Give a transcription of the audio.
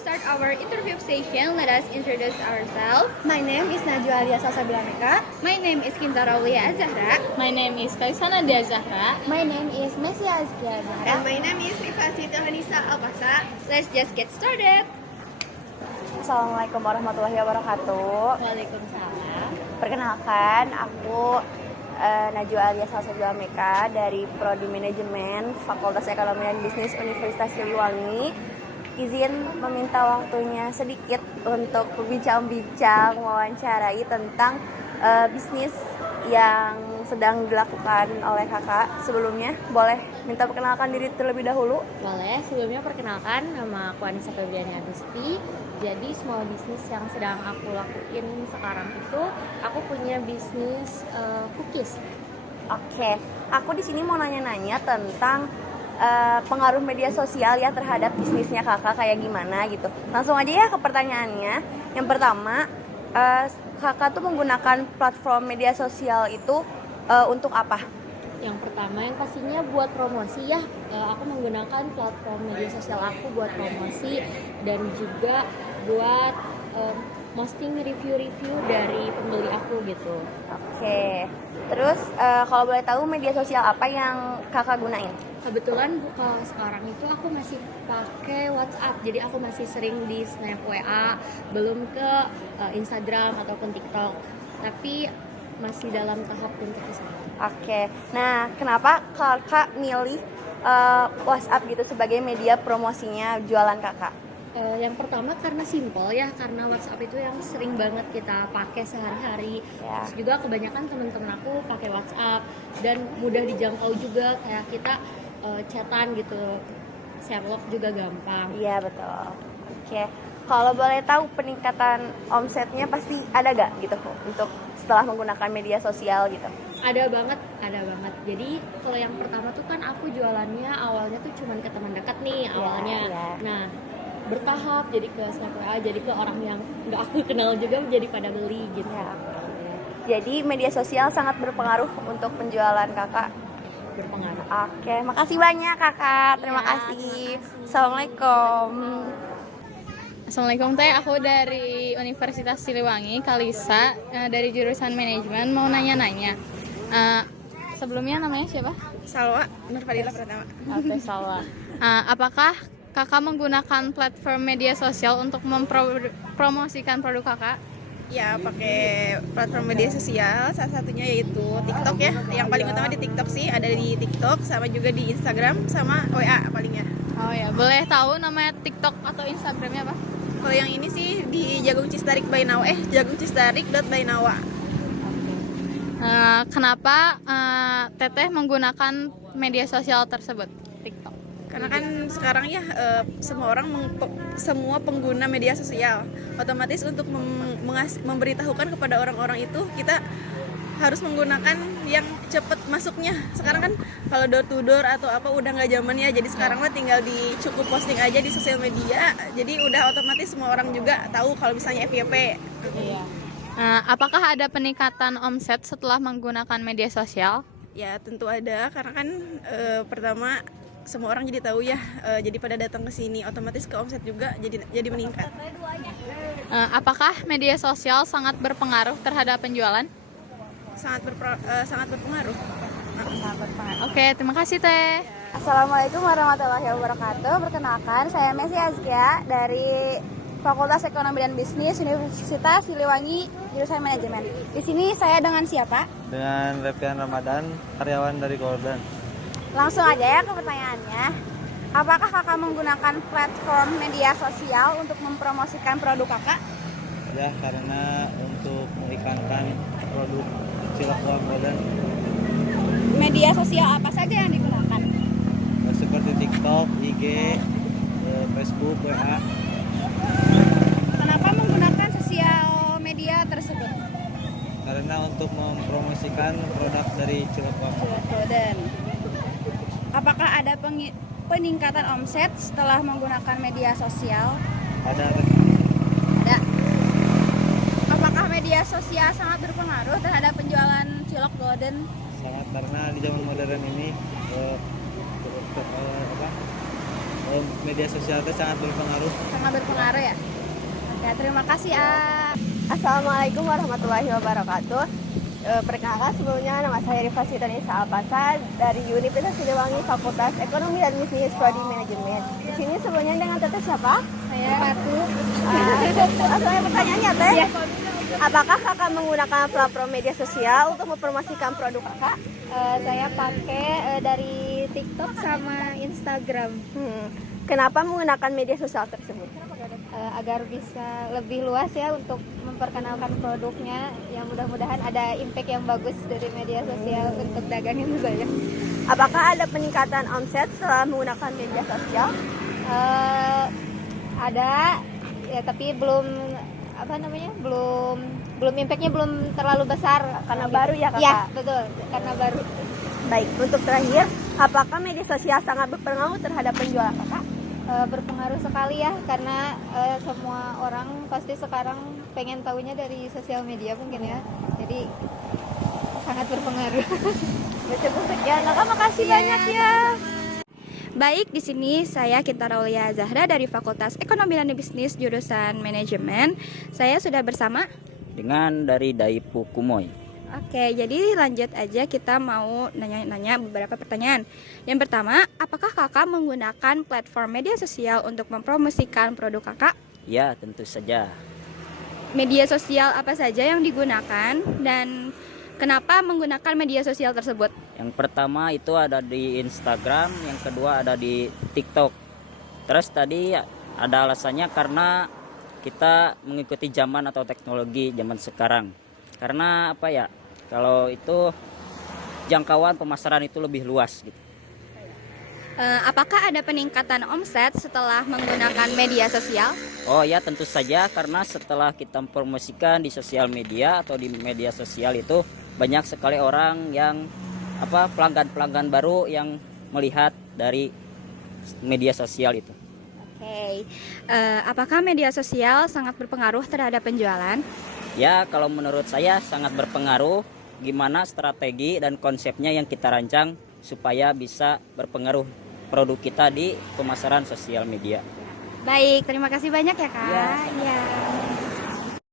start our interview session, let us introduce ourselves. My name is Najwa Alia Salsabilameka. My name is Kintara Aulia Azahra. My name is Kaisana Dia Zahra. My name is Messi Azkia Zahra. And my name is Rifasi Hanisa Alpasa. Let's just get started. Assalamualaikum warahmatullahi wabarakatuh. Waalaikumsalam. Perkenalkan, aku Najwa Alia Salsabilameka dari Prodi Manajemen Fakultas Ekonomi dan Bisnis Universitas Siliwangi. Izin meminta waktunya sedikit untuk berbincang-bincang, mewawancarai tentang bisnis yang sedang dilakukan oleh kakak. Sebelumnya boleh minta perkenalkan diri terlebih dahulu? Boleh, sebelumnya perkenalkan, nama aku Anissa Febriani Agusti. Jadi small bisnis yang sedang aku lakuin sekarang itu, aku punya bisnis cookies. Oke, aku di sini mau nanya-nanya tentang pengaruh media sosial ya terhadap bisnisnya kakak kayak gimana gitu. Langsung aja ya ke pertanyaannya. Yang pertama, kakak tuh menggunakan platform media sosial itu untuk apa? Yang pertama yang pastinya buat promosi ya, aku menggunakan platform media sosial aku buat promosi dan juga buat posting review-review dari pembeli aku gitu. Oke, terus kalau boleh tahu media sosial apa yang kakak gunain? Kebetulan kalau sekarang itu aku masih pakai WhatsApp, jadi aku masih sering di snap WA, belum ke Instagram ataupun TikTok, tapi masih dalam tahap untuk ke sana. Oke, nah kenapa kakak milih WhatsApp gitu sebagai media promosinya jualan kakak? Yang pertama karena simple ya, karena WhatsApp itu yang sering banget kita pakai sehari-hari. Ya. Terus juga kebanyakan teman-teman aku pakai WhatsApp dan mudah dijangkau juga, kayak kita chatan gitu, Sherlock juga gampang. Iya betul. Oke, kalau boleh tahu peningkatan omsetnya pasti ada gak gitu untuk setelah menggunakan media sosial gitu? Ada banget. Jadi kalau yang pertama tuh kan aku jualannya awalnya tuh cuman ke teman dekat nih awalnya. Iya. Nah, bertahap jadi ke snap WA, jadi ke orang yang nggak aku kenal juga jadi pada beli gitu. Ya. Jadi media sosial sangat berpengaruh untuk penjualan kakak. Berpengaruh. Oke, makasih banyak kakak. Terima Ya, kasih. Assalamualaikum. Assalamualaikum teh, aku dari Universitas Siliwangi, Kalisa, dari jurusan manajemen. Mau nanya-nanya. Sebelumnya namanya siapa? Salwa Nurfadila Pratama. Oke, salah. Apakah kakak menggunakan platform media sosial untuk mempromosikan produk kakak? Ya, pakai platform media sosial, salah satunya yaitu TikTok ya. Yang paling utama di TikTok sih, ada di TikTok sama juga di Instagram sama WA palingnya. Oh ya, boleh tahu namanya TikTok atau Instagramnya apa? Kalau yang ini sih di Jagung Cistarik by Nawa, jagungcistarik.bynawa. Kenapa teteh menggunakan media sosial tersebut, TikTok? Karena kan sekarang ya semua pengguna media sosial, otomatis untuk memberitahukan kepada orang-orang itu kita harus menggunakan yang cepat masuknya. Sekarang kan kalau door to door atau apa udah nggak zamannya, jadi sekarang mah tinggal cukup posting aja di sosial media, jadi udah otomatis semua orang juga tahu kalau misalnya FYP. Iya. Apakah ada peningkatan omset setelah menggunakan media sosial? Ya tentu ada, karena kan pertama semua orang jadi tahu ya, jadi pada datang ke sini, otomatis ke omset juga jadi meningkat. Apakah media sosial sangat berpengaruh terhadap penjualan? Sangat berpengaruh. Oke, terima kasih teh. Assalamualaikum warahmatullahi wabarakatuh. Perkenalkan, saya Messi Azkia dari Fakultas Ekonomi dan Bisnis Universitas Siliwangi, jurusan manajemen. Di sini saya dengan siapa? Dengan Repian Ramadan, karyawan dari Golden. Langsung aja ya ke pertanyaannya. Apakah kakak menggunakan platform media sosial untuk mempromosikan produk kakak? Ya, karena untuk mengiklankan produk cilok uang Golden Media sosial apa saja yang digunakan? seperti TikTok, IG, Facebook, WA. Kenapa menggunakan sosial media tersebut? Karena untuk mempromosikan produk dari cilok uang Dan apakah ada peningkatan omset setelah menggunakan media sosial? Ada Ada. Apakah media sosial sangat berpengaruh terhadap penjualan cilok golden? sangat, karena di zaman modern ini media sosial itu sangat berpengaruh. Sangat berpengaruh ya. Ya, terima kasih, Assalamualaikum warahmatullahi wabarakatuh. Perkenalkan sebelumnya nama saya Rifa Sitanisa Alpasa dari Universitas Siliwangi Fakultas Ekonomi dan Bisnis Prodi Manajemen. Di sini sebelumnya dengan teteh siapa? Saya Ratu. Saya pertanyaannya teh. Apakah kakak menggunakan platform media sosial untuk mempromosikan produk kakak? Saya pakai dari TikTok sama Instagram. Kenapa menggunakan media sosial tersebut? Agar bisa lebih luas ya untuk memperkenalkan produknya, yang mudah-mudahan ada impact yang bagus dari media sosial untuk dagangan saya. Apakah ada peningkatan omset setelah menggunakan media sosial? Ada ya, tapi belum belum impactnya belum terlalu besar Karena baru ya kakak? Ya betul, karena baru. Baik, untuk terakhir, apakah media sosial sangat berpengaruh terhadap penjualan kakak? Berpengaruh sekali ya, karena semua orang pasti sekarang pengen tahunya dari sosial media mungkin ya, jadi sangat berpengaruh. Cukup sekian, kakak makasih banyak ya. Baik, di sini saya Kinta Raulia Zahra dari Fakultas Ekonomi dan Bisnis jurusan Manajemen. Saya sudah bersama dengan dari Daipu Kumoy. Oke, jadi lanjut aja, kita mau nanya-nanya beberapa pertanyaan. Yang pertama, apakah kakak menggunakan platform media sosial untuk mempromosikan produk kakak? Ya, tentu saja. Media sosial apa saja yang digunakan dan kenapa menggunakan media sosial tersebut? Yang pertama itu ada di Instagram, yang kedua ada di TikTok. Terus tadi ada alasannya karena kita mengikuti zaman atau teknologi zaman sekarang. Karena apa ya? Kalau itu jangkauan pemasaran itu lebih luas gitu. Apakah ada peningkatan omset setelah menggunakan media sosial? Oh ya, tentu saja, karena setelah kita promosikan di sosial media atau di media sosial itu banyak sekali orang yang pelanggan-pelanggan baru yang melihat dari media sosial itu. Oke. Apakah media sosial sangat berpengaruh terhadap penjualan? Ya, kalau menurut saya sangat berpengaruh. Gimana strategi dan konsepnya yang kita rancang supaya bisa berpengaruh produk kita di pemasaran sosial media. Baik, terima kasih banyak ya Kak. Ya. Ya.